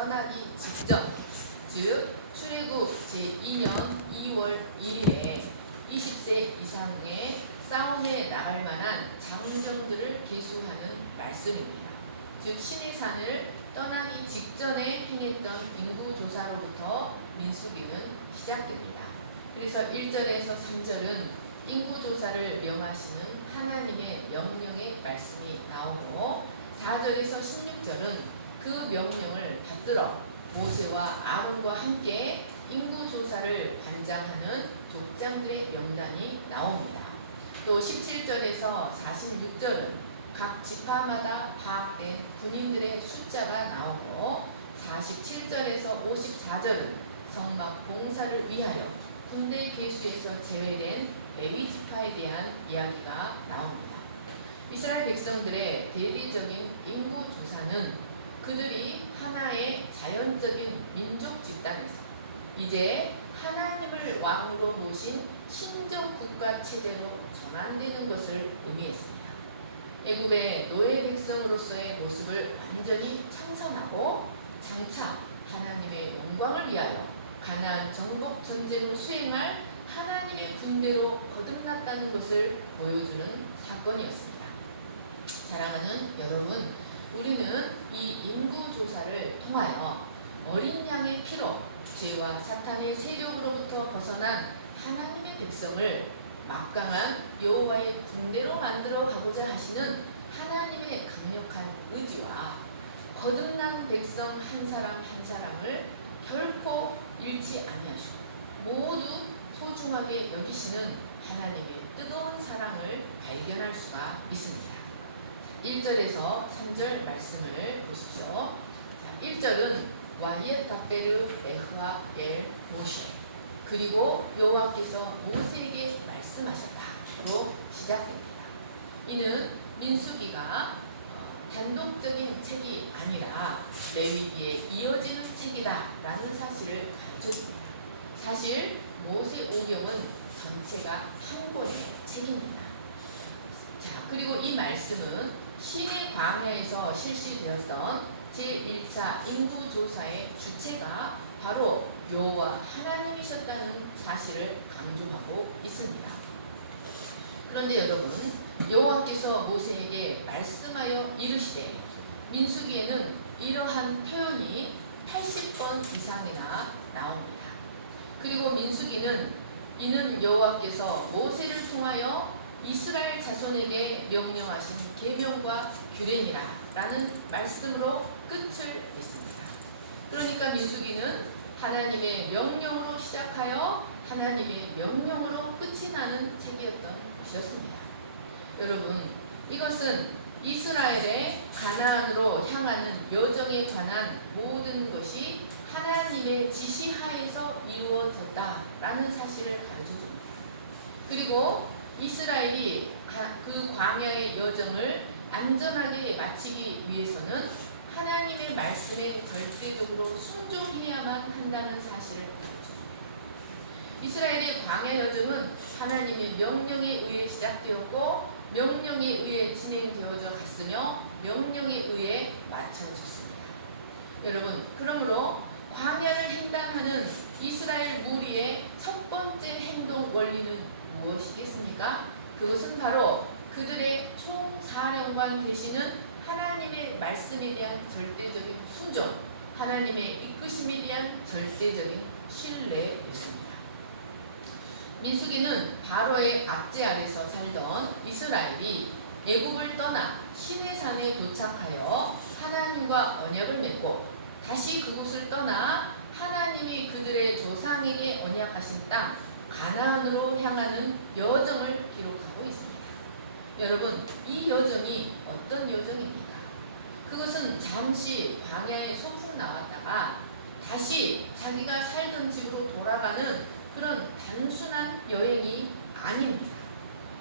떠나기 직전, 즉 출애굽 제2년 2월 1일에 20세 이상의 싸움에 나갈 만한 장정들을 계수하는 말씀입니다. 즉 시내산을 떠나기 직전에 행했던 인구조사로부터 민수기는 시작됩니다. 그래서 1절에서 3절은 인구조사를 명하시는 하나님의 명령의 말씀이 나오고 4절에서 16절은 그 명령을 받들어 모세와 아론과 함께 인구조사를 관장하는 족장들의 명단이 나옵니다. 또 17절에서 46절은 각 지파마다 파악된 군인들의 숫자가 나오고 47절에서 54절은 성막 봉사를 위하여 군대 계수에서 제외된 레위 지파에 대한 이야기가 나옵니다. 이스라엘 백성들의 대대적인 인구 조사는 그들이 하나의 자연적인 민족 집단에서 이제 하나님을 왕으로 모신 신정 국가 체제로 전환되는 것을 의미했습니다. 애굽의 노예 백성으로서의 모습을 완전히 청산하고 장차 하나님의 영광을 위하여 가나안 정복 전쟁을 수행할 하나님의 군대로 거듭났다는 것을 보여주는 사건이었습니다. 사랑하는 여러분, 우리는 이 인구조사를 통하여 어린 양의 피로 죄와 사탄의 세력으로부터 벗어난 하나님의 백성을 막강한 여호와의 군대로 만들어 가고자 하시는 하나님의 강력한 의지와 거듭난 백성 한 사람 한 사람을 결코 잃지 아니하시고 모두 소중하게 여기시는 하나님의 뜨거운 사랑을 발견할 수가 있습니다. 1절에서 3절 말씀을 보십시오. 1절은 와이에타베르 레흐아 엘 모셰 그리고 여호와께서 모세에게 말씀하셨다로 시작됩니다. 이는 민수기가 단독적인 책이 아니라 레위기에 이어지는 책이다라는 사실을 가르쳐줍니다. 사실 모세오경은 전체가 한 권의 책입니다. 자, 그리고 이 말씀은 시내 광야에서 실시되었던 제1차 인구조사의 주체가 바로 여호와 하나님이셨다는 사실을 강조하고 있습니다. 그런데 여러분, 여호와께서 모세에게 말씀하여 이르시되 민수기에는 이러한 표현이 80번 이상이나 나옵니다. 그리고 민수기는 이는 여호와께서 모세를 통하여 이스라엘 자손에게 명령하신 계명과 규례니라 라는 말씀으로 끝을 맺습니다. 그러니까 민수기는 하나님의 명령으로 시작하여 하나님의 명령으로 끝이 나는 책이었던 것이었습니다. 여러분, 이것은 이스라엘의 가나안으로 향하는 여정에 관한 모든 것이 하나님의 지시하에서 이루어졌다라는 사실을 가르쳐줍니다. 그리고 이스라엘이 그 광야의 여정을 안전하게 마치기 위해서는 하나님의 말씀에 절대적으로 순종해야만 한다는 사실을 가르쳐줍니다. 이스라엘의 광야 여정은 하나님의 명령에 의해 시작되었고 명령에 의해 진행되어져 갔으며 명령에 의해 마쳐졌습니다. 여러분, 그러므로 광야를 횡단하는 이스라엘 무리의 첫 번째 행동 원리는 무엇이겠습니까? 그것은 바로 그들의 총사령관 되시는 하나님의 말씀에 대한 절대적인 순종, 하나님의 이끄심에 대한 절대적인 신뢰였습니다. 민수기는 바로의 압제 아래서 살던 이스라엘이 애굽을 떠나 시내산에 도착하여 하나님과 언약을 맺고 다시 그곳을 떠나 하나님이 그들의 조상에게 언약하신 땅 가나안으로 향하는 여정을 기록하고 있습니다. 여러분, 이 여정이 어떤 여정입니까? 그것은 잠시 광야에 소풍 나왔다가 다시 자기가 살던 집으로 돌아가는 그런 단순한 여행이 아닙니다.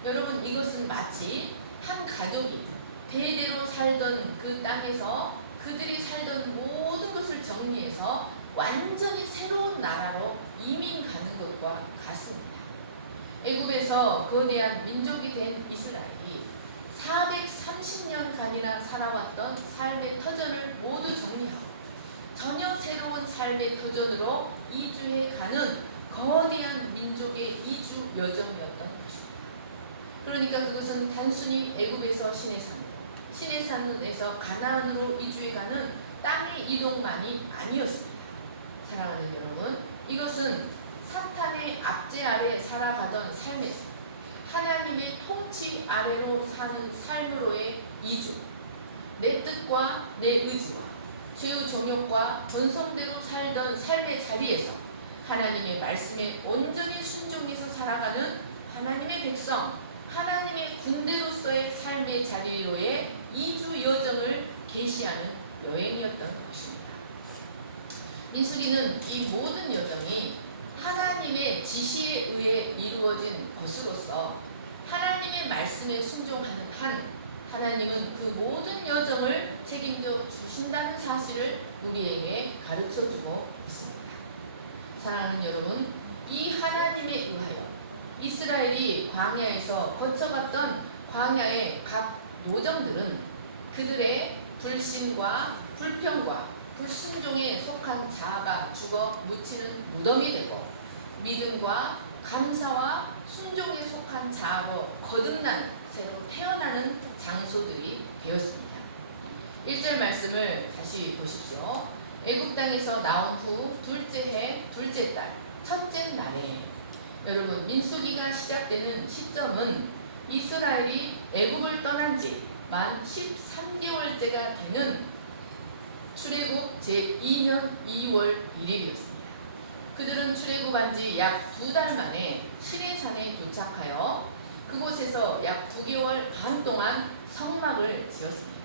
여러분, 이것은 마치 한 가족이 대대로 살던 그 땅에서 그들이 살던 모든 것을 정리해서 완전히 새로운 나라로 이민 가는 것과 같습니다. 애굽에서 거대한 민족이 된 이스라엘이 430년간이나 살아왔던 삶의 터전을 모두 정리하고 전혀 삶의 터전으로 이주해 가는 거대한 민족의 이주 여정이었던 것입니다. 그러니까 그것은 단순히 애굽에서 시내산에서 가나안으로 이주해가는 땅의 이동만이 아니었습니다. 사랑하는 여러분, 이것은 사탄의 압제 아래 살아가던 삶에서 하나님의 통치 아래로 사는 삶으로의 이주, 내 뜻과 내 의지와 죄의 정욕과 본성대로 살던 삶의 자리에서 하나님의 말씀에 온전히 순종해서 살아가는 하나님의 백성, 하나님의 군대로서의 삶의 자리로의 이주 여정을 계시하는 여행이었던 것입니다. 민수기는 이 모든 여정이 하나님의 지시에 의해 이루어진 것으로서 하나님의 말씀에 순종하는 하나님은 그 모든 여정을 책임져 주신다는 사실을 우리에게 가르쳐주고 있습니다. 사랑하는 여러분, 이 하나님에 의하여 이스라엘이 광야에서 거쳐갔던 광야의 각 요정들은 그들의 불신과 불평과 불순종에 속한 자아가 죽어 묻히는 무덤이 되고 믿음과 감사와 순종에 속한 자아로 거듭난 새로 태어나는 장소들이 되었습니다. 1절 말씀을 다시 보십시오. 애굽 땅에서 나온 후 둘째 해 둘째 달 첫째 날에, 여러분, 민수기가 시작되는 시점은 이스라엘이 애굽을 떠난 지 만 13개월째가 되는 출애굽 제2년 2월 1일이었습니다. 그들은 출애굽한 지 약 2달 만에 시내산에 도착하여 그곳에서 약 9개월 반 동안 성막을 지었습니다.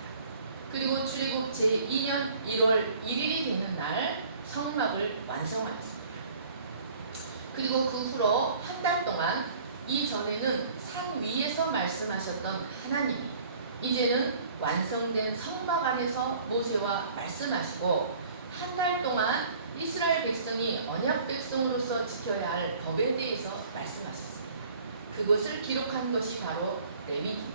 그리고 출애굽 제2년 1월 1일이 되는 날 성막을 완성하였습니다. 그리고 그 후로 한 달 동안, 이전에는 산 위에서 말씀하셨던 하나님이 이제는 완성된 성막 안에서 모세와 말씀하시고 한 달 동안 이스라엘 백성이 언약 백성으로서 지켜야 할 법에 대해서 말씀하셨습니다. 그것을 기록한 것이 바로 레위기입니다.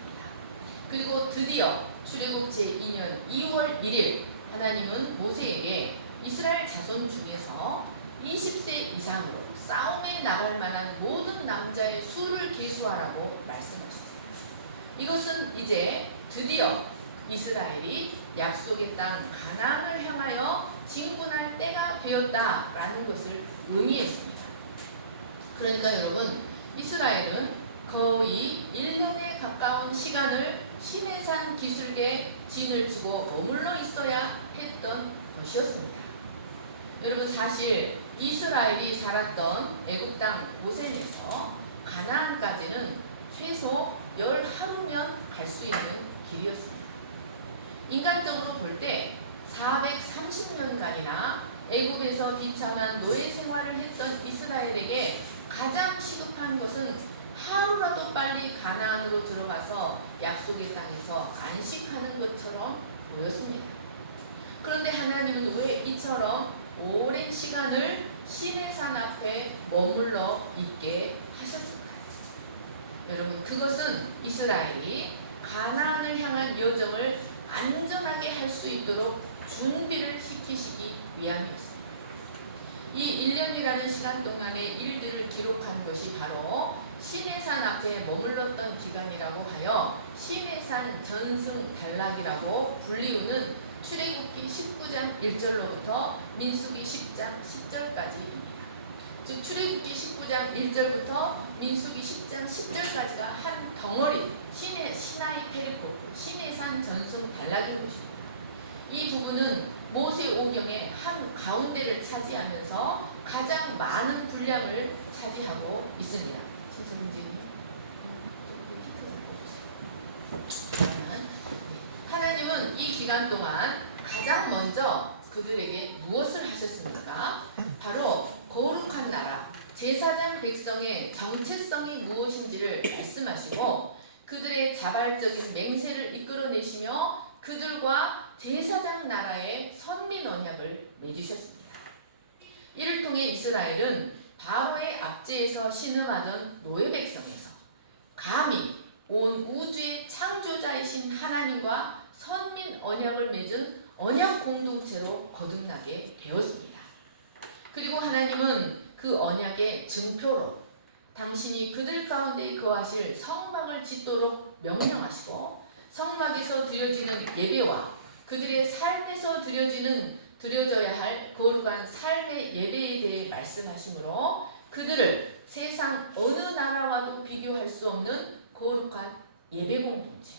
그리고 드디어 출애굽 제2년 2월 1일 하나님은 모세에게 이스라엘 자손 중에서 20세 이상으로 싸움에 나갈 만한 모든 남자의 수를 계수하라고 말씀하셨습니다. 이것은 이제 드디어 이스라엘이 약속의 땅 가나안을 향하여 진군할 때가 되었다라는 것을 의미했습니다. 그러니까 여러분, 이스라엘은 거의 1년에 가까운 시간을 시내산 기슭에 진을 치고 머물러 있어야 했던 것이었습니다. 여러분, 사실 이스라엘이 살았던 애굽 땅 고센에서 가나안까지는 최소 10하루면 갈 수 있는 길이었습니다. 인간적으로 볼 때 430년간이나 애굽에서 비참한 노예 생활을 했던 이스라엘에게 가장 시급한 것은 하루라도 빨리 가나안으로 들어가서 약속의 땅에서 안식하는 것처럼 보였습니다. 그런데 하나님은 왜 이처럼 오랜 시간을 시내산 앞에 머물러 있게 하셨을까요? 여러분, 그것은 이스라엘이 가나안을 향한 여정을 안전하게 할 수 있도록 준비를 시키시기 위함이었습니다. 이 1년이라는 시간 동안의 일들을 기록한 것이 바로 시내산 앞에 머물렀던 기간이라고 하여 시내산 전승 단락이라고 불리우는 출애굽기 19장 1절로부터 민수기 10장 10절까지입니다. 즉 출애굽기 19장 1절부터 민수기 10장 10절까지가 한 덩어리 시나이 페리코프, 시내산 전승 단락인 것입니다. 이 부분은 모세 오경의 한 가운데를 차지하면서 가장 많은 분량을 차지하고 있습니다. 하나님은 이 기간 동안 가장 먼저 그들에게 무엇을 하셨습니까? 바로 거룩한 나라, 제사장 백성의 정체성이 무엇인지를 말씀하시고 그들의 자발적인 맹세를 이끌어내시며 그들과 제사장 나라의 선민 언약을 맺으셨습니다. 이를 통해 이스라엘은 바로의 압제에서 신음하던 노예 백성에서 감히 온 우주의 창조자이신 하나님과 선민 언약을 맺은 언약 공동체로 거듭나게 되었습니다. 그리고 하나님은 그 언약의 증표로 당신이 그들 가운데 거하실 성막을 짓도록 명령하시고 성막에서 드려지는 예배와 그들의 삶에서 드려져야 할 거룩한 삶의 예배에 대해 말씀하시므로 그들을 세상 어느 나라와도 비교할 수 없는 거룩한 예배 공동체,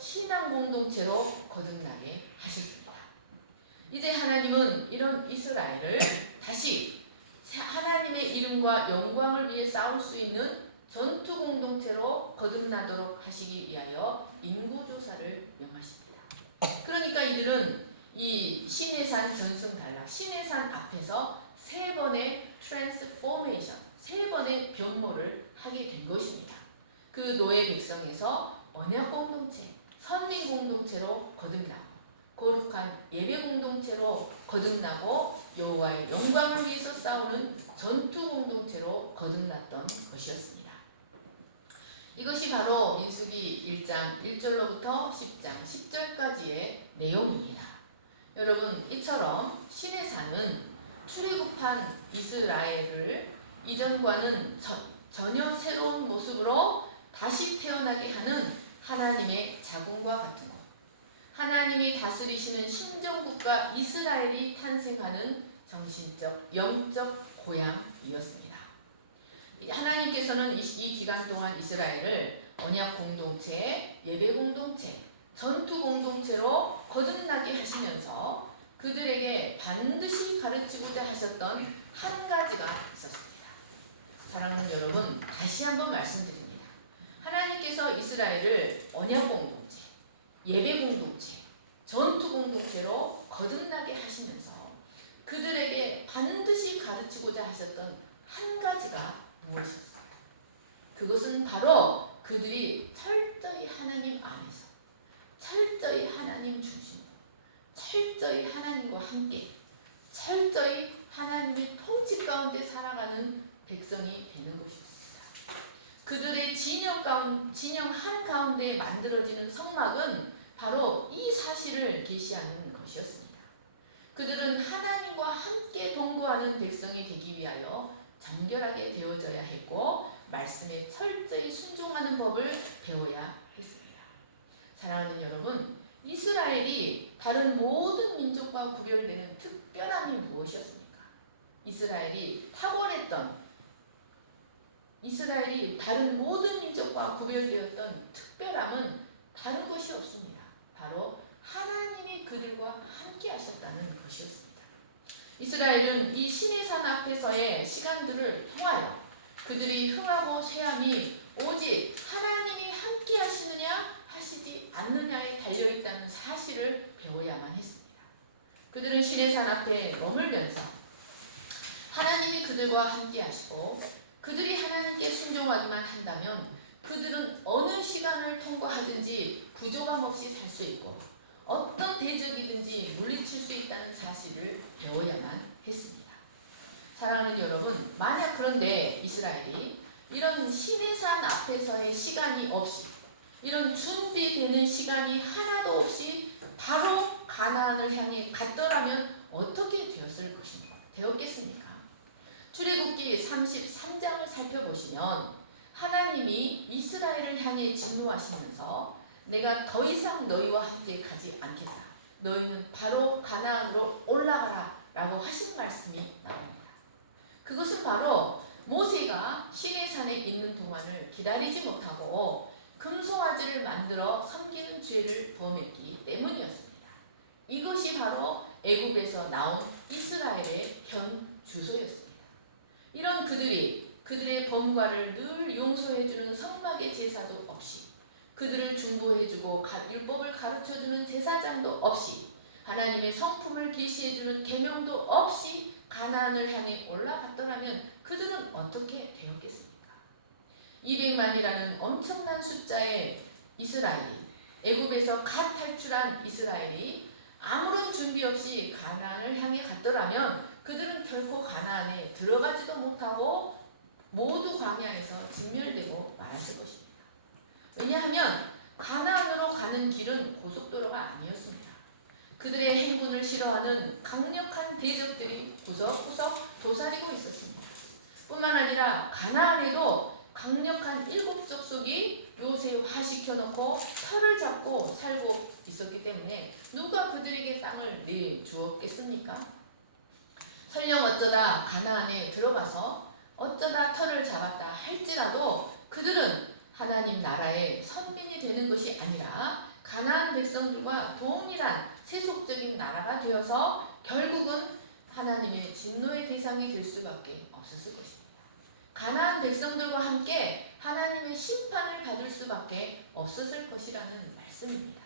신앙 공동체로 거듭나게 하셨습니다. 이제 하나님은 이런 이스라엘을 다시 하나님의 이름과 영광을 위해 싸울 수 있는 전투 공동체로 거듭나도록 하시기 위하여 인구조사를 명하십니다. 그러니까 이들은 이 시내산 전승달라, 시내산 앞에서 3번의 트랜스포메이션, 3번의 변모를 하게 된 것입니다. 그 노예 백성에서 언약 공동체, 선민 공동체로 거듭나고 거룩한 예배 공동체로 거듭나고 여호와의 영광을 위해서 싸우는 전투 공동체로 거듭났던 것이었습니다. 이것이 바로 민수기 1장 1절로부터 10장 10절까지의 내용입니다. 여러분, 이처럼 시내산은 출애굽한 이스라엘을 이전과는 전혀 새로운 모습으로 다시 태어나게 하는 하나님의 자궁과 같은 것, 하나님이 다스리시는 신정국가 이스라엘이 탄생하는 정신적, 영적 고향이었습니다. 하나님께서는 이 기간 동안 이스라엘을 언약 공동체, 예배 공동체, 전투 공동체로 거듭나게 하시면서 그들에게 반드시 가르치고자 하셨던 한 가지가 있었습니다. 사랑하는 여러분, 다시 한번 말씀드립니다. 하나님께서 이스라엘을 언약 공동체, 예배 공동체, 전투 공동체로 거듭나게 하시면서 그들에게 반드시 가르치고자 하셨던 한 가지가 무엇이었을까요? 그것은 바로 그들이 철저히 하나님 안에서, 철저히 하나님 중심으로, 철저히 하나님과 함께, 철저히 하나님의 통치 가운데 살아가는 백성이 되는 것이었습니다. 그들의 진영 한가운데 만들어지는 성막은 바로 이 사실을 계시하는 것이었습니다. 그들은 하나님과 함께 동거하는 백성이 되기 위하여 정결하게 되어져야 했고 말씀에 철저히 순종하는 법을 배워야 했습니다. 사랑하는 여러분, 이스라엘이 다른 모든 민족과 구별되는 특별함이 무엇이었습니까? 이스라엘이 다른 모든 민족과 구별되었던 특별함은 다른 것이 없습니다. 바로 하나님이 그들과 함께 하셨다는 것이었습니다. 이스라엘은 이 시내산 앞에서의 시간들을 통하여 그들이 흥하고 쇠함이 오직 하나님이 함께 하시느냐 하시지 않느냐에 달려있다는 사실을 배워야만 했습니다. 그들은 시내산 앞에 머물면서 하나님이 그들과 함께 하시고 그들이 하나님께 순종하기만 한다면 그들은 어느 시간을 통과하든지 부족함 없이 살 수 있고 어떤 대적이든지 물리칠 수 있다는 사실을 배워야만 했습니다. 사랑하는 여러분, 만약 그런데 이스라엘이 이런 시내산 앞에서의 시간이 없이, 이런 준비되는 시간이 하나도 없이 바로 가나안을 향해 갔더라면 어떻게 되었겠습니까? 출애굽기 33장을 살펴보시면 하나님이 이스라엘을 향해 진노하시면서 내가 더 이상 너희와 함께 가지 않겠다. 너희는 바로 가나안으로 올라가라 라고 하신 말씀이 나옵니다. 그것은 바로 모세가 시내산에 있는 동안을 기다리지 못하고 금송아지를 만들어 섬기는 죄를 범했기 때문이었습니다. 이것이 바로 애굽에서 나온 이스라엘의 현 주소였습니다. 이런 그들의 범과를 늘 용서해주는 성막의 제사도 없이 그들을 중보해주고 율법을 가르쳐주는 제사장도 없이 하나님의 성품을 계시해주는 계명도 없이 가나안을 향해 올라갔더라면 그들은 어떻게 되었겠습니까? 200만이라는 엄청난 숫자의 이스라엘이, 애굽에서 갓 탈출한 이스라엘이 아무런 준비 없이 가나안을 향해 갔더라면 그들은 결코 가나안에 들어가지도 못하고 모두 광야에서 진멸되고 말았을 것입니다. 왜냐하면 가나안으로 가는 길은 고속도로가 아니었습니다. 그들의 행군을 싫어하는 강력한 대적들이 구석구석 도사리고 있었습니다. 뿐만 아니라 가나안에도 강력한 7족속이 요새화시켜놓고 터를 잡고 살고 있었기 때문에 누가 그들에게 땅을 내주었겠습니까? 설령 어쩌다 가나안에 들어가서 어쩌다 터를 잡았다 할지라도 그들은 하나님 나라의 선민이 되는 것이 아니라 가나안 백성들과 동일한 세속적인 나라가 되어서 결국은 하나님의 진노의 대상이 될 수밖에 없었을 것입니다. 가나안 백성들과 함께 하나님의 심판을 받을 수밖에 없었을 것이라는 말씀입니다.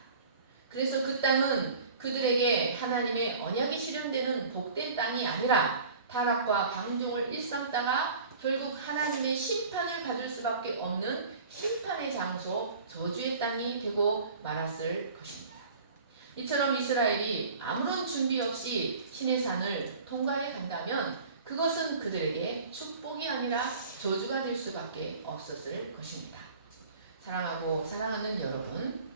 그래서 그 땅은 그들에게 하나님의 언약이 실현되는 복된 땅이 아니라 타락과 방종을 일삼다가 결국 하나님의 심판을 받을 수밖에 없는 심판의 장소, 저주의 땅이 되고 말았을 것입니다. 이처럼 이스라엘이 아무런 준비 없이 시내산을 통과해 간다면 그것은 그들에게 축복이 아니라 저주가 될 수밖에 없었을 것입니다. 사랑하고 사랑하는 여러분,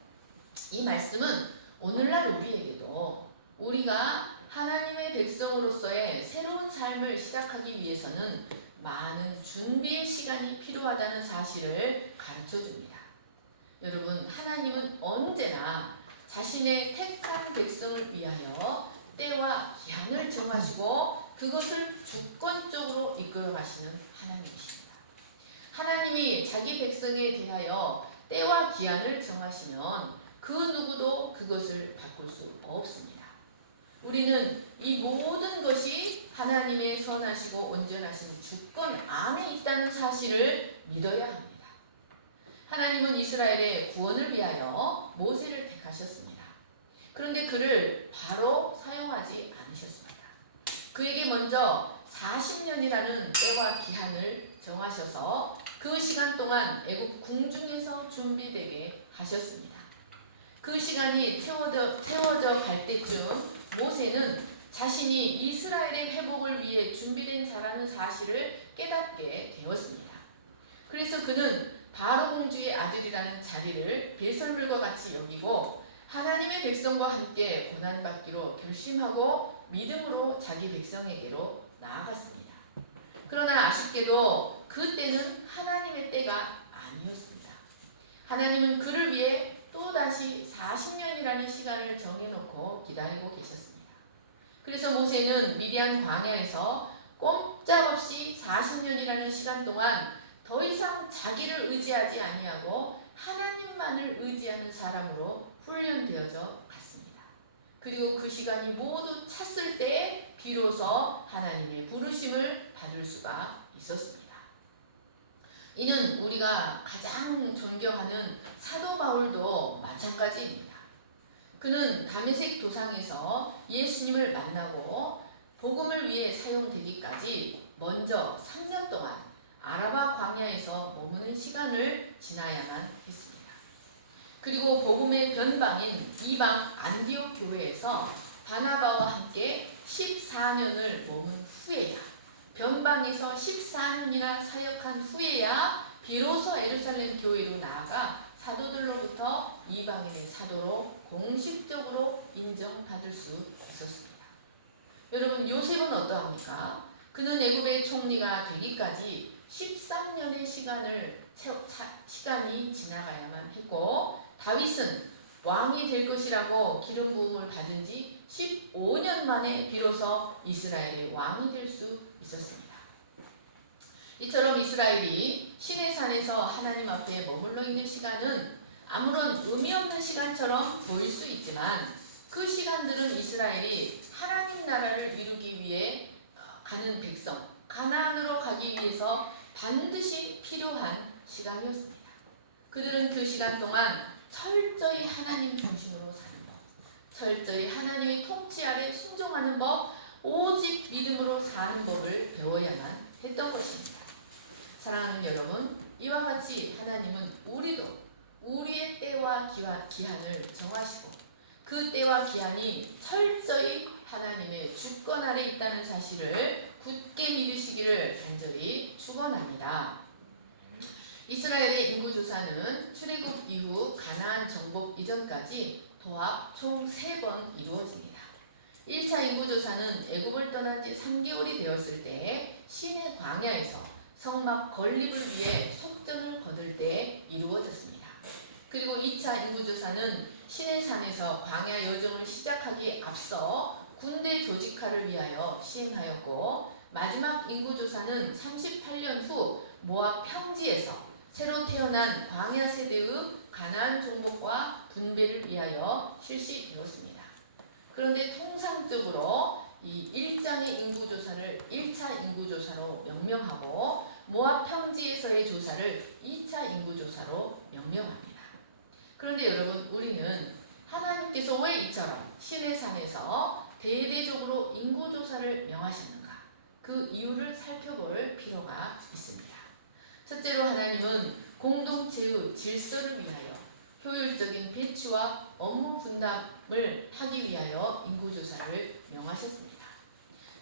이 말씀은 오늘날 우리에게도 우리가 하나님의 백성으로서의 새로운 삶을 시작하기 위해서는 많은 준비의 시간이 필요하다는 사실을 가르쳐 줍니다. 여러분, 하나님은 언제나 자신의 택한 백성을 위하여 때와 기한을 정하시고 그것을 주권적으로 이끌어 가시는 하나님이십니다. 하나님이 자기 백성에 대하여 때와 기한을 정하시면 그 누구도 그것을 바꿀 수 없습니다. 우리는 이 모든 것이 하나님의 선하시고 온전하신 주권 안에 있다는 사실을 믿어야 합니다. 하나님은 이스라엘의 구원을 위하여 모세를 택하셨습니다. 그런데 그를 바로 사용하지 않으셨습니다. 그에게 먼저 40년이라는 때와 기한을 정하셔서 그 시간 동안 애굽 궁중에서 준비되게 하셨습니다. 그 시간이 채워져 갈 때쯤 모세는 자신이 이스라엘의 회복을 위해 준비된 자라는 사실을 깨닫게 되었습니다. 그래서 그는 바로 공주의 아들이라는 자리를 배설물과 같이 여기고 하나님의 백성과 함께 고난받기로 결심하고 믿음으로 자기 백성에게로 나아갔습니다. 그러나 아쉽게도 그 때는 하나님의 때가 아니었습니다. 하나님은 그를 위해 또다시 40년이라는 시간을 정해놓고 기다리고 계셨습니다. 그래서 모세는 미디안 광야에서 꼼짝없이 40년이라는 시간 동안 더 이상 자기를 의지하지 아니하고 하나님만을 의지하는 사람으로 훈련되어져 갔습니다. 그리고 그 시간이 모두 찼을 때 비로소 하나님의 부르심을 받을 수가 있었습니다. 이는 우리가 가장 존경하는 사도 바울도 마찬가지입니다. 그는 다메섹 도상에서 예수님을 만나고 복음을 위해 사용되기까지 먼저 3년 동안 아라바 광야에서 머무는 시간을 지나야만 했습니다. 그리고 복음의 변방인 이방 안디옥 교회에서 바나바와 함께 14년을 머문 후에야, 변방에서 14년이나 사역한 후에야 비로소 예루살렘 교회로 나아가 사도들로부터 이방인의 사도로 공식적으로 인정받을 수 있었습니다. 여러분, 요셉은 어떠합니까? 그는 애굽의 총리가 되기까지 13년의 시간이 지나가야만 했고, 다윗은 왕이 될 것이라고 기름 부음을 받은 지 15년 만에 비로소 이스라엘의 왕이 될 수 있었습니다. 이처럼 이스라엘이 시내산에서 하나님 앞에 머물러 있는 시간은 아무런 의미 없는 시간처럼 보일 수 있지만 그 시간들은 이스라엘이 하나님 나라를 이루기 위해 가는 백성, 가나안으로 가기 위해서 반드시 필요한 시간이었습니다. 그들은 그 시간 동안 철저히 하나님 중심으로 사는 법, 철저히 하나님의 통치 아래 순종하는 법, 오직 믿음으로 사는 법을 배워야만 했던 것입니다. 사랑하는 여러분, 이와 같이 하나님은 우리도 우리의 때와 기한을 정하시고 그 때와 기한이 철저히 하나님의 주권 아래 있다는 사실을 굳게 믿으시기를 간절히 축원합니다. 이스라엘의 인구조사는 출애굽 이후 가나안 정복 이전까지 도합 총 3번 이루어집니다. 1차 인구조사는 애굽을 떠난 지 3개월이 되었을 때 시내 광야에서 성막 건립을 위해 속전을 거둘 때 이루어졌습니다. 그리고 2차 인구조사는 시내산에서 광야 여정을 시작하기에 앞서 군대 조직화를 위하여 시행하였고, 마지막 인구조사는 38년 후 모압 평지에서 새로 태어난 광야 세대의 가나안 종족과 분배를 위하여 실시되었습니다. 그런데 통상적으로 이 1장의 인구조사를 1차 인구조사로 명명하고 모압 평지에서의 조사를 2차 인구조사로 명명합니다. 그런데 여러분, 우리는 하나님께서 왜 이처럼 시내산에서 대대적으로 인구조사를 명하시는가? 그 이유를 살펴볼 필요가 있습니다. 첫째로 하나님은 공동체의 질서를 위하여 효율적인 배치와 업무 분담을 하기 위하여 인구조사를 명하셨습니다.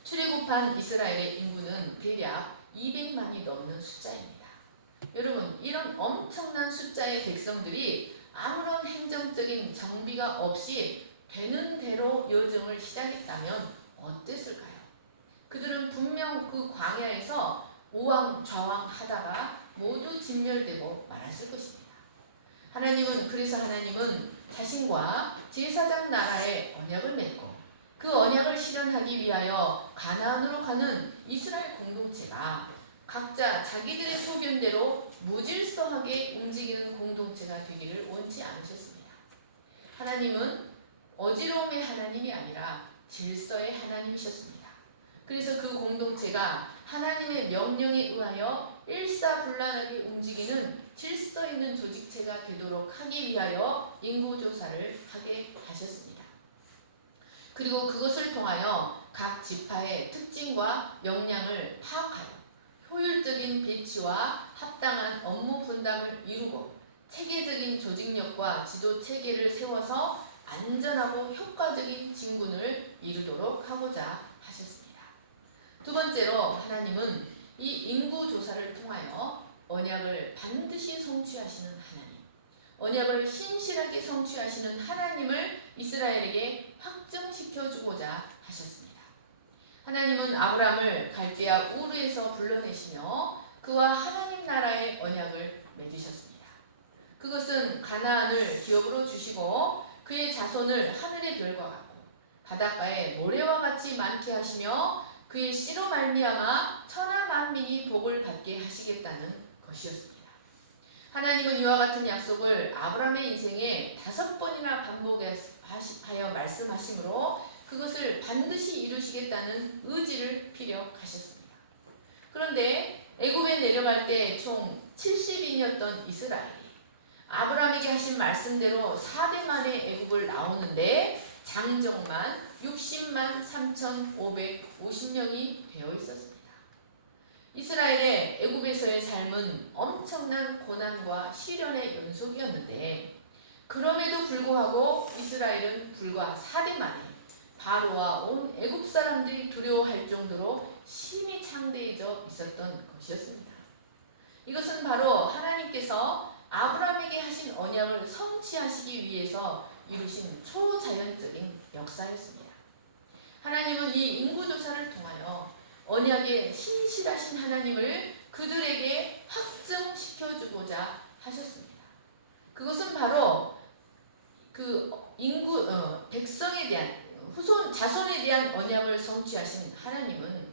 출애굽한 이스라엘의 인구는 대략 200만이 넘는 숫자입니다. 여러분, 이런 엄청난 숫자의 백성들이 아무런 행정적인 정비가 없이 되는 대로 여정을 시작했다면 어땠을까요? 그들은 분명 그 광야에서 우왕좌왕 하다가 모두 진멸되고 말았을 것입니다. 그래서 하나님은 자신과 제사장 나라의 언약을 맺고 그 언약을 실현하기 위하여 가나안으로 가는 이스라엘 공동체가 각자 자기들의 소견대로 무질서하게 움직이는 공동체가 되기를 원치 않으셨습니다. 하나님은 어지러움의 하나님이 아니라 질서의 하나님이셨습니다. 그래서 그 공동체가 하나님의 명령에 의하여 일사불란하게 움직이는 질서 있는 조직체가 되도록 하기 위하여 인구조사를 하게 하셨습니다. 그리고 그것을 통하여 각 지파의 특징과 역량을 파악하여 효율적인 배치와 합당한 업무 분담을 이루고 체계적인 조직력과 지도 체계를 세워서 안전하고 효과적인 진군을 이루도록 하고자 하셨습니다. 두 번째로 하나님은 이 인구조사를 통하여 언약을 반드시 성취하시는 하나님, 언약을 신실하게 성취하시는 하나님을 이스라엘에게 확증시켜주고자 하셨습니다. 하나님은 아브라함을 갈대아 우르에서 불러내시며 그와 하나님 나라의 언약을 맺으셨습니다. 그것은 가나안을 기업으로 주시고 그의 자손을 하늘의 별과 같고 바닷가에 모래와 같이 많게 하시며 그의 씨로 말미암아 천하 만민이 복을 받게 하시겠다는 것이었습니다. 하나님은 이와 같은 약속을 아브라함의 인생에 5번이나 반복하여 말씀하시므로 그것을 반드시 이루시겠다는 의지를 피력하셨습니다. 그런데 애굽에 내려갈 때 총 70인이었던 이스라엘이 아브라함에게 하신 말씀대로 4대 만에 애굽을 나오는데 장정만 60만 3,550명이 되어 있었습니다. 이스라엘의 애굽에서의 삶은 엄청난 고난과 시련의 연속이었는데 그럼에도 불구하고 이스라엘은 불과 4대 만에 바로와 온 애굽 사람들이 두려워할 정도로 심히 창대해져 있었던 것이었습니다. 이것은 바로 하나님께서 아브라함에게 하신 언약을 성취하시기 위해서 이루신 초자연적인 역사였습니다. 하나님은 이 인구조사를 통하여 언약의 신실하신 하나님을 그들에게 확증시켜주고자 하셨습니다. 그것은 바로 그 백성에 대한 자손에 대한 언약을 성취하신 하나님은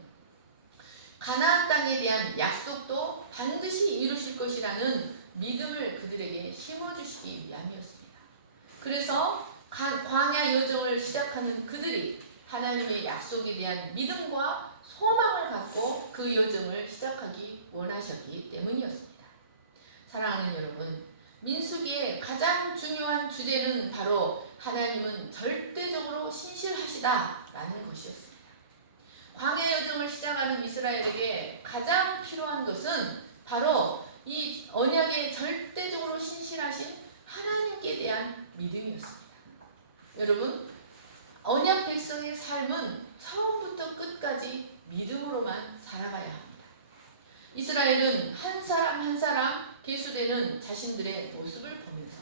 가나안 땅에 대한 약속도 반드시 이루실 것이라는 믿음을 그들에게 심어주시기 위함이었습니다. 그래서 광야 여정을 시작하는 그들이 하나님의 약속에 대한 믿음과 소망을 갖고 그 여정을 시작하기 원하셨기 때문이었습니다. 사랑하는 여러분, 민수기의 가장 중요한 주제는 바로 하나님은 절대적으로 신실하시다라는 것이었습니다. 광야 여정을 시작하는 이스라엘에게 가장 필요한 것은 바로 이 언약에 절대적으로 신실하신 하나님께 대한 믿음이었습니다. 여러분, 언약 백성의 삶은 처음부터 끝까지 믿음으로만 살아가야 합니다. 이스라엘은 한 사람 한 사람 계수되는 자신들의 모습을 보면서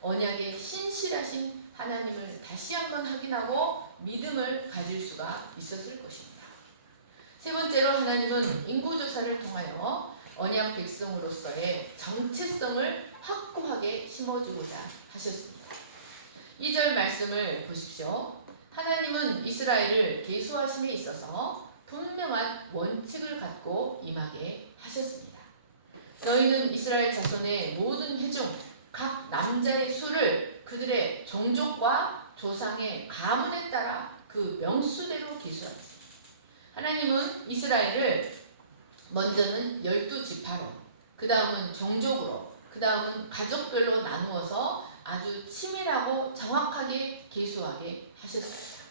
언약에 신실하신 하나님을 다시 한번 확인하고 믿음을 가질 수가 있었을 것입니다. 세 번째로 하나님은 인구조사를 통하여 언약 백성으로서의 정체성을 확고하게 심어주고자 하셨습니다. 2절 말씀을 보십시오. 하나님은 이스라엘을 계수하심에 있어서 분명한 원칙을 갖고 임하게 하셨습니다. 너희는 이스라엘 자손의 모든 회중 각 남자의 수를 그들의 종족과 조상의 가문에 따라 그 명수대로 계수하라. 하나님은 이스라엘을 먼저는 12지파로, 그 다음은 종족으로, 그 다음은 가족별로 나누어서 아주 치밀하고 정확하게 계수하게 하셨습니다.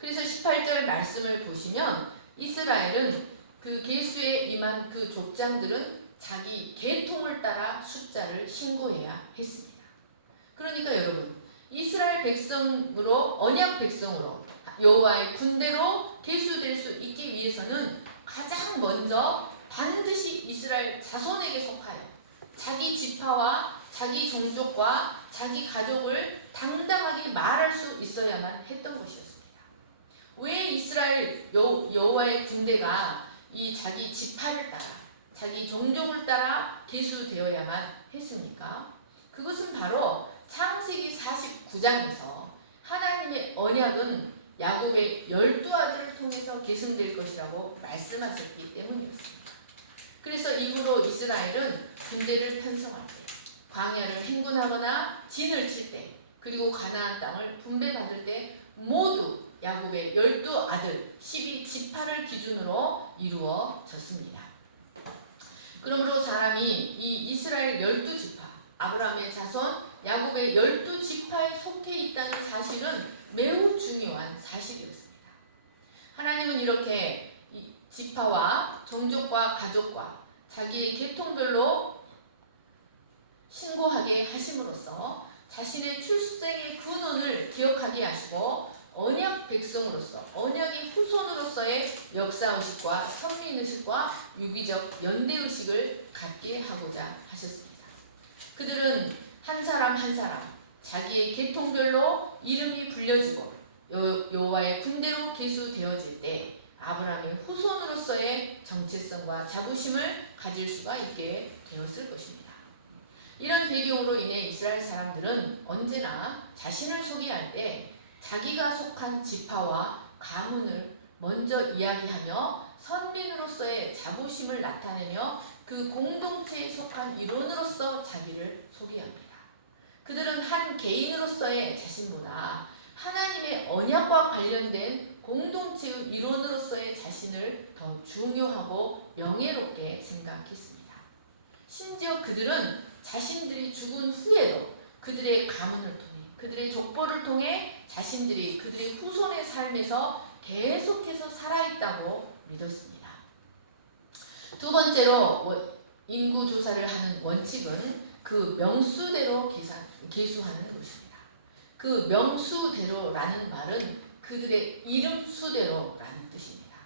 그래서 18절 말씀을 보시면 이스라엘은 그 계수에 임한 그 족장들은 자기 계통을 따라 숫자를 신고해야 했습니다. 그러니까 여러분, 이스라엘 백성으로, 언약 백성으로 여호와의 군대로 계수될 수 있기 위해서는 가장 먼저 반드시 이스라엘 자손에게 속하여 자기 지파와 자기 종족과 자기 가족을 당당하게 말할 수 있어야만 했던 것이었습니다. 왜 이스라엘 여호와의 군대가 이 자기 지파를 따라 자기 종족을 따라 계수되어야만 했습니까? 그것은 바로 창세기 49장에서 하나님의 언약은 야곱의 12아들을 통해서 계승될 것이라고 말씀하셨기 때문이었습니다. 그래서 이후로 이스라엘은 군대를 편성할 때, 광야를 행군하거나 진을 칠 때, 그리고 가나안 땅을 분배받을 때 모두 야곱의 12아들 12지파를 기준으로 이루어졌습니다. 그러므로 사람이 이 이스라엘 12지파, 아브라함의 자손 야곱의 12지파에 속해 있다는 사실은 매우 중요한 사실이었습니다. 하나님은 이렇게 지파와 종족과 가족과 자기의 계통별로 신고하게 하심으로써 자신의 출생의 근원을 기억하게 하시고 언약 백성으로서, 언약의 후손으로서의 역사의식과 선민의식과 유기적 연대의식을 갖게 하고자 하셨습니다. 그들은 한 사람 한 사람 자기의 계통별로 이름이 불려지고 여호와의 군대로 계수되어질 때 아브라함의 후손으로서의 정체성과 자부심을 가질 수가 있게 되었을 것입니다. 이런 배경으로 인해 이스라엘 사람들은 언제나 자신을 소개할 때 자기가 속한 지파와 가문을 먼저 이야기하며 선민으로서의 자부심을 나타내며 그 공동체에 속한 일원으로서 자기를 소개합니다. 그들은 한 개인으로서의 자신보다 하나님의 언약과 관련된 공동체의 일원으로서의 자신을 더 중요하고 명예롭게 생각했습니다. 심지어 그들은 자신들이 죽은 후에도 그들의 가문을 통해, 그들의 족보를 통해 자신들이 그들의 후손의 삶에서 계속해서 살아있다고 믿었습니다. 두 번째로 인구 조사를 하는 원칙은 그 명수대로 계수하는 것입니다. 그 명수대로라는 말은 그들의 이름 수대로라는 뜻입니다.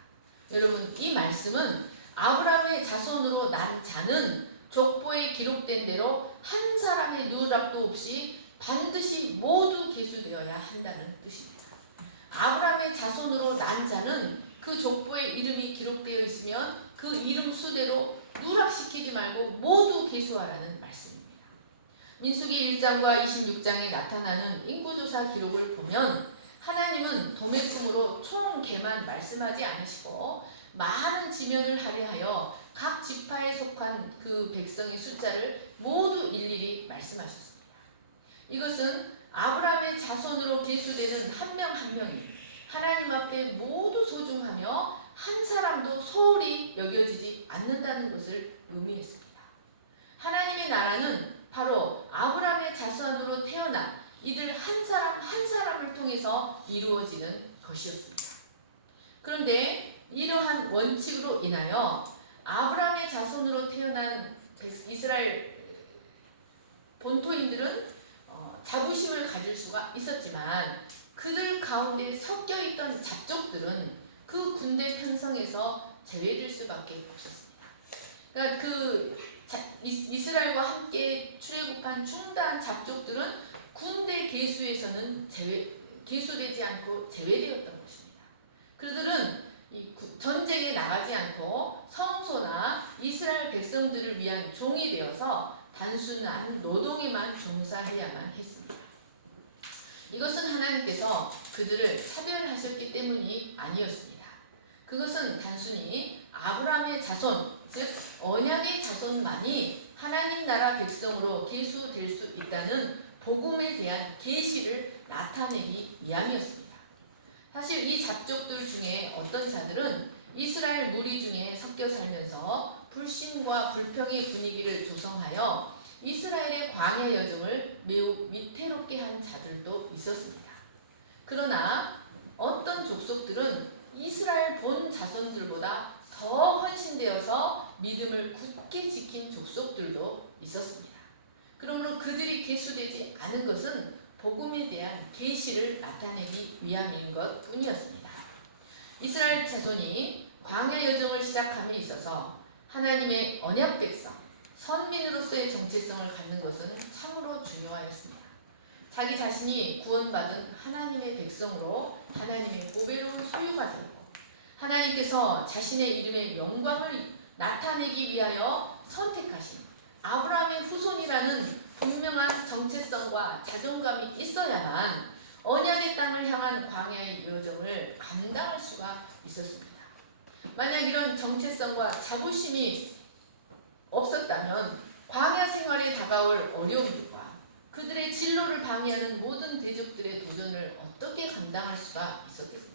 여러분, 이 말씀은 아브라함의 자손으로 난 자는 족보에 기록된 대로 한 사람의 누락도 없이 반드시 모두 계수되어야 한다는 뜻입니다. 아브라함의 자손으로 난 자는 그 족보에 이름이 기록되어 있으면 그 이름 수대로 누락시키지 말고 모두 계수하라는 말씀입니다. 민수기 1장과 26장에 나타나는 인구조사 기록을 보면 하나님은 도매금으로 총개만 말씀하지 않으시고 많은 지면을 할애하여 각 지파에 속한 그 백성의 숫자를 모두 일일이 말씀하셨습니다. 이것은 아브라함의 자손으로 계수되는 한 명 한 명이 하나님 앞에 모두 소중하며 한 사람도 소홀히 여겨지지 않는다는 것을 의미했습니다. 하나님의 나라는 바로 아브라함의 자손으로 태어난 이들 한 사람 한 사람을 통해서 이루어지는 것이었습니다. 그런데 이러한 원칙으로 인하여 아브라함의 자손으로 태어난 이스라엘 본토인들은 자부심을 가질 수가 있었지만 그들 가운데 섞여있던 잡족들은 그 군대 편성에서 제외될 수밖에 없었습니다. 그러니까 이스라엘과 함께 출애굽한 중다한 잡족들은 군대 계수에서는 계수되지 않고 제외되었던 것입니다. 그들은 전쟁에 나가지 않고 성소나 이스라엘 백성들을 위한 종이 되어서 단순한 노동에만 종사해야만 했습니다. 이것은 하나님께서 그들을 차별하셨기 때문이 아니었습니다. 그것은 단순히 아브라함의 자손, 즉 언약의 자손만이 하나님 나라 백성으로 계수될 수 있다는 복음에 대한 계시를 나타내기 위함이었습니다. 사실 이 잡족들 중에 어떤 자들은 이스라엘 무리 중에 섞여 살면서 불신과 불평의 분위기를 조성하여 이스라엘의 광야 여정을 매우 위태롭게 한 자들도 있었습니다. 그러나 어떤 족속들은 이스라엘 본 자손들보다 더 헌신되어서 믿음을 굳게 지킨 족속들도 있었습니다. 그러므로 그들이 계수되지 않은 것은 복음에 대한 계시를 나타내기 위함인 것 뿐이었습니다. 이스라엘 자손이 광야 여정을 시작함에 있어서 하나님의 언약 백성, 선민으로서의 정체성을 갖는 것은 참으로 중요하였습니다. 자기 자신이 구원받은 하나님의 백성으로 하나님의 보배로운 소유가 되고 하나님께서 자신의 이름의 영광을 나타내기 위하여 선택하신 아브라함의 후손이라는 분명한 정체성과 자존감이 있어야만 언약의 땅을 향한 광야의 여정을 감당할 수가 있었습니다. 만약 이런 정체성과 자부심이 없었다면 광야 생활에 다가올 어려움들과 그들의 진로를 방해하는 모든 대적들의 도전을 어떻게 감당할 수가 있었겠습니까?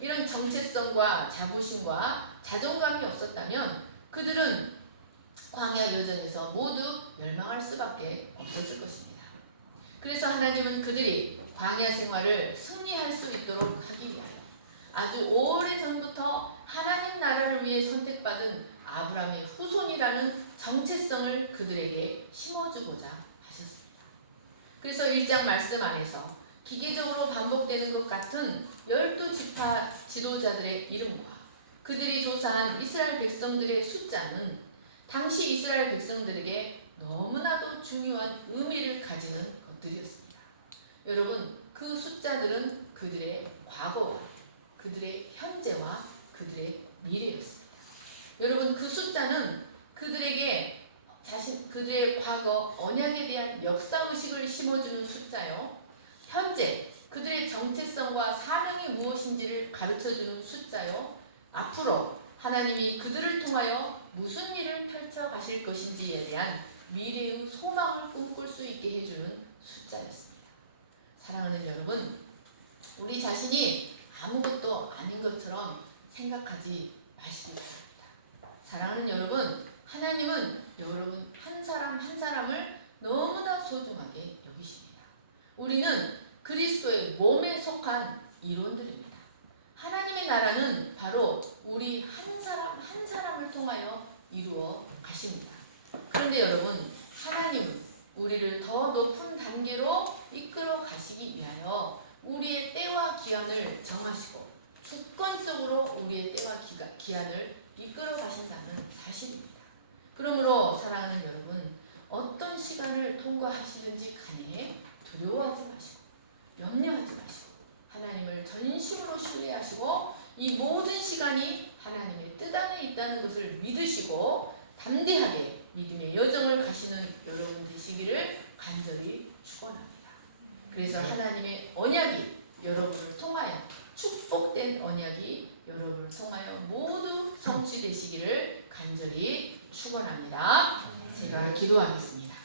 이런 정체성과 자부심과 자존감이 없었다면 그들은 광야 여정에서 모두 멸망할 수밖에 없었을 것입니다. 그래서 하나님은 그들이 광야 생활을 승리할 수 있도록 하기 위하여 아주 오래전부터 하나님 나라를 위해 선택받은 아브라함의 후손이라는 정체성을 그들에게 심어주고자 하셨습니다. 그래서 1장 말씀 안에서 기계적으로 반복되는 것 같은 12지파 지도자들의 이름과 그들이 조사한 이스라엘 백성들의 숫자는 당시 이스라엘 백성들에게 너무나도 중요한 의미를 가지는 것들이었습니다. 여러분, 그 숫자들은 그들의 과거와 그들의 현재와 그들의 미래였습니다. 여러분, 그 숫자는 그들에게 그들의 과거 언약에 대한 역사의식을 심어주는 숫자요, 현재 그들의 정체성과 사명이 무엇인지를 가르쳐주는 숫자요, 앞으로 하나님이 그들을 통하여 무슨 일을 펼쳐 가실 것인지에 대한 미래의 소망을 꿈꿀 수 있게 해주는 숫자였습니다. 사랑하는 여러분, 우리 자신이 아무것도 아닌 것처럼 생각하지 마시기 바랍니다. 사랑하는 여러분, 하나님은 여러분 한 사람 한 사람을 너무나 소중하게 여기십니다. 우리는 그리스도의 몸에 속한 이론들입니다. 하나님의 나라는 바로 우리 한 사람 한 사람을 통하여 이루어 가십니다. 그런데 여러분, 하나님은 우리를 더 높은 단계로 이끌어 가시기 위하여 우리의 때와 기한을 정하시고 주권적으로 우리의 때와 기한을 이끌어 가신다는 사실입니다. 그러므로 사랑하는 여러분, 어떤 시간을 통과하시든지 간에 두려워하지 마시고 염려하지 마시고 하나님을 전심으로 신뢰하시고 이 모든 시간이 하나님의 뜻 안에 있다는 것을 믿으시고 담대하게 믿음의 여정을 가시는 여러분 되시기를 간절히 축원합니다. 그래서 하나님의 언약이 여러분을 통하여 축복된 언약이 여러분을 통하여 모두 성취되시기를 간절히 축원합니다. 제가 기도하겠습니다.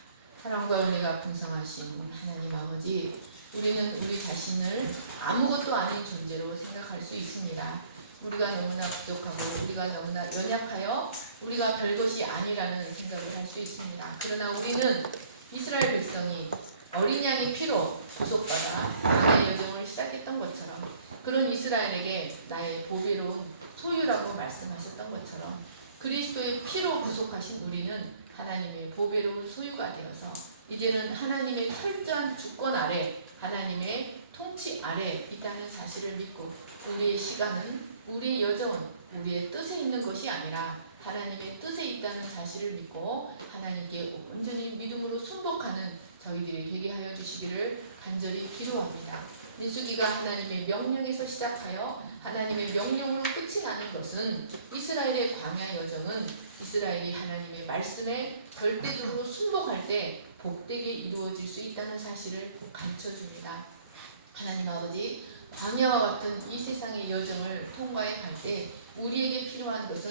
사랑과 은혜가 풍성하신 하나님 아버지, 우리는 우리 자신을 아무것도 아닌 존재로 생각할 수 있습니다. 우리가 너무나 부족하고 우리가 너무나 연약하여 우리가 별것이 아니라는 생각을 할 수 있습니다. 그러나 우리는 이스라엘 백성이 어린 양의 피로 구속받아 광야의 여정을 시작했던 것처럼 그런 이스라엘에게 나의 보배로운 소유라고 말씀하셨던 것처럼 그리스도의 피로 구속하신 우리는 하나님의 보배로운 소유가 되어서 이제는 하나님의 철저한 주권 아래 하나님의 통치 아래 있다는 사실을 믿고 우리의 시간은 우리의 여정은 우리의 뜻에 있는 것이 아니라 하나님의 뜻에 있다는 사실을 믿고 하나님께 온전히 믿음으로 순복하는 저희들이 되게 하여 주시기를 간절히 기도합니다. 민수기가 하나님의 명령에서 시작하여 하나님의 명령으로 끝이 나는 것은 이스라엘의 광야 여정은 이스라엘이 하나님의 말씀에 절대적으로 순복할 때 복되게 이루어질 수 있다는 사실을 가르쳐줍니다. 하나님 아버지, 광야와 같은 이 세상의 여정을 통과해 갈 때 우리에게 필요한 것은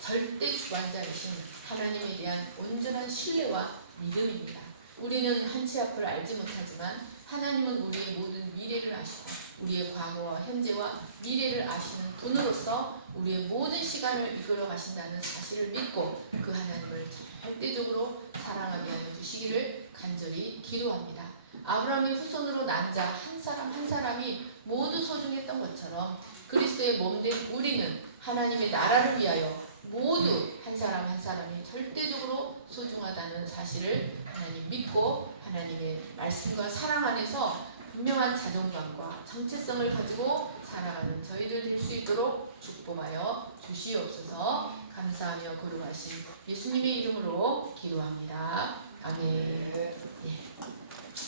절대 주관자이신 하나님에 대한 온전한 신뢰와 믿음입니다. 우리는 한치 앞을 알지 못하지만 하나님은 우리의 모든 미래를 아시고 우리의 과거와 현재와 미래를 아시는 분으로서 우리의 모든 시간을 이끌어 가신다는 사실을 믿고 그 하나님을 절대적으로 사랑하게 하여 주시기를 간절히 기도합니다. 아브라함의 후손으로 난 자 한 사람 한 사람이 모두 소중했던 것처럼 그리스도의 몸된 우리는 하나님의 나라를 위하여 모두 한 사람 한 사람이 절대적으로 소중하다는 사실을 하나님 믿고 하나님의 말씀과 사랑 안에서 분명한 자존감과 정체성을 가지고 살아가는 저희들 될 수 있도록 축복하여 주시옵소서. 감사하며 거룩하신 예수님의 이름으로 기도합니다. 아멘. 네.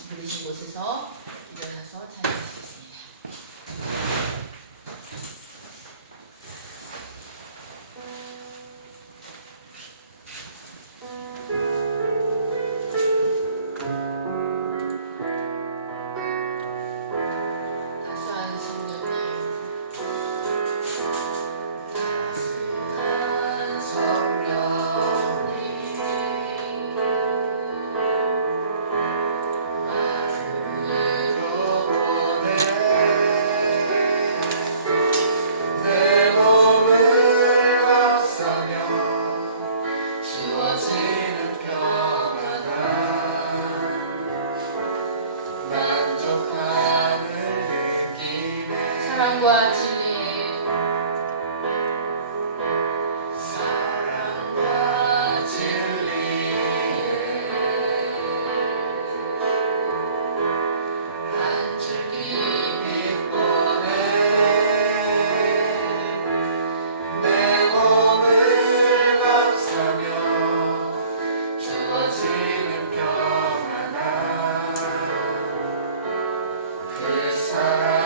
부르신 곳에서 일어나서 찬양하시겠습니다. 사랑과 진리의 한 줄기 빛보내 내 몸을 감싸며 주어지는 평안함 그 사랑을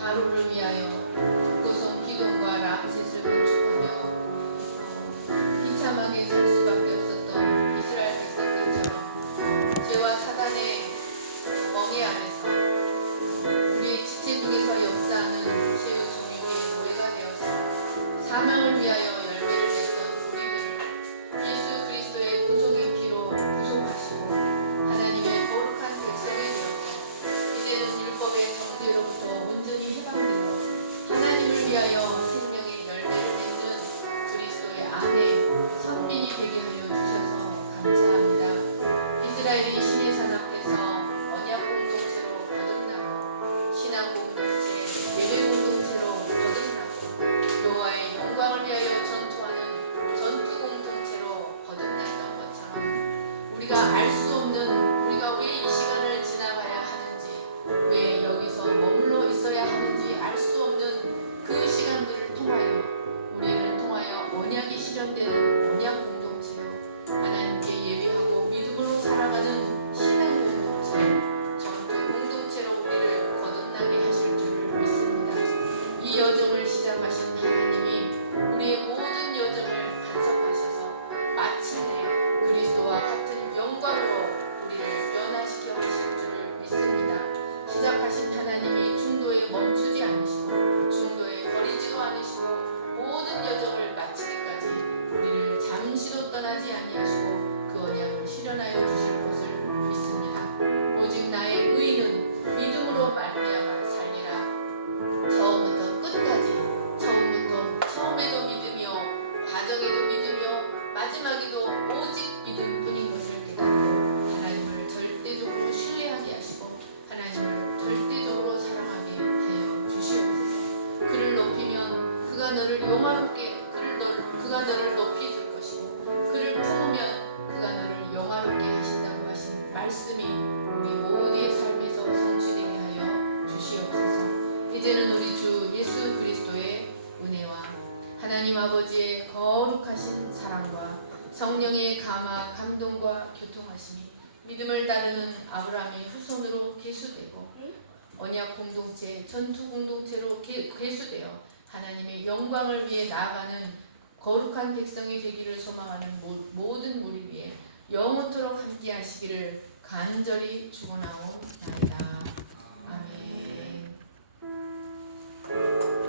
하루를 위하여 고성 기돈과 람셋을 건축하며 비참하게 살 수밖에 없었던 이스라엘 백성들처럼 죄와 사단의 멍에 안에서 우리의 지체 중에서 역사하는 죄의 종류의 노예가 되어서 사망을 위하여 열매를 맺던 우리들을 예수 그리스도의 구속의 피로 구속하시고 하나님의 거룩한 백성이 되어서 이제는 율법의 정죄로부터 온전히 해방되어 하나님을 위하여 생명의 열매를 맺는 그리스도의 아내 선민이 되게 하여 주셔서 감사합니다. 이스라엘이 시내산 앞에서 언약 공동체로 그가 너를 영화롭게 그가 너를 높이 들 것이고 그를 품으면 그가 너를 영화롭게 하신다고 하신 말씀이 우리 모두의 삶에서 성취되게 하여 주시옵소서. 이제는 우리 주 예수 그리스도의 은혜와 하나님 아버지의 거룩하신 사랑과 성령의 감화 감동과 교통하심이 믿음을 따르는 아브라함의 후손으로 계수되고 언약 공동체, 전투 공동체로 계수되어 하나님의 영광을 위해 나아가는 거룩한 백성이 되기를 소망하는 모든 무리 위에 영원토록 함께 하시기를 간절히 축원하옵나이다.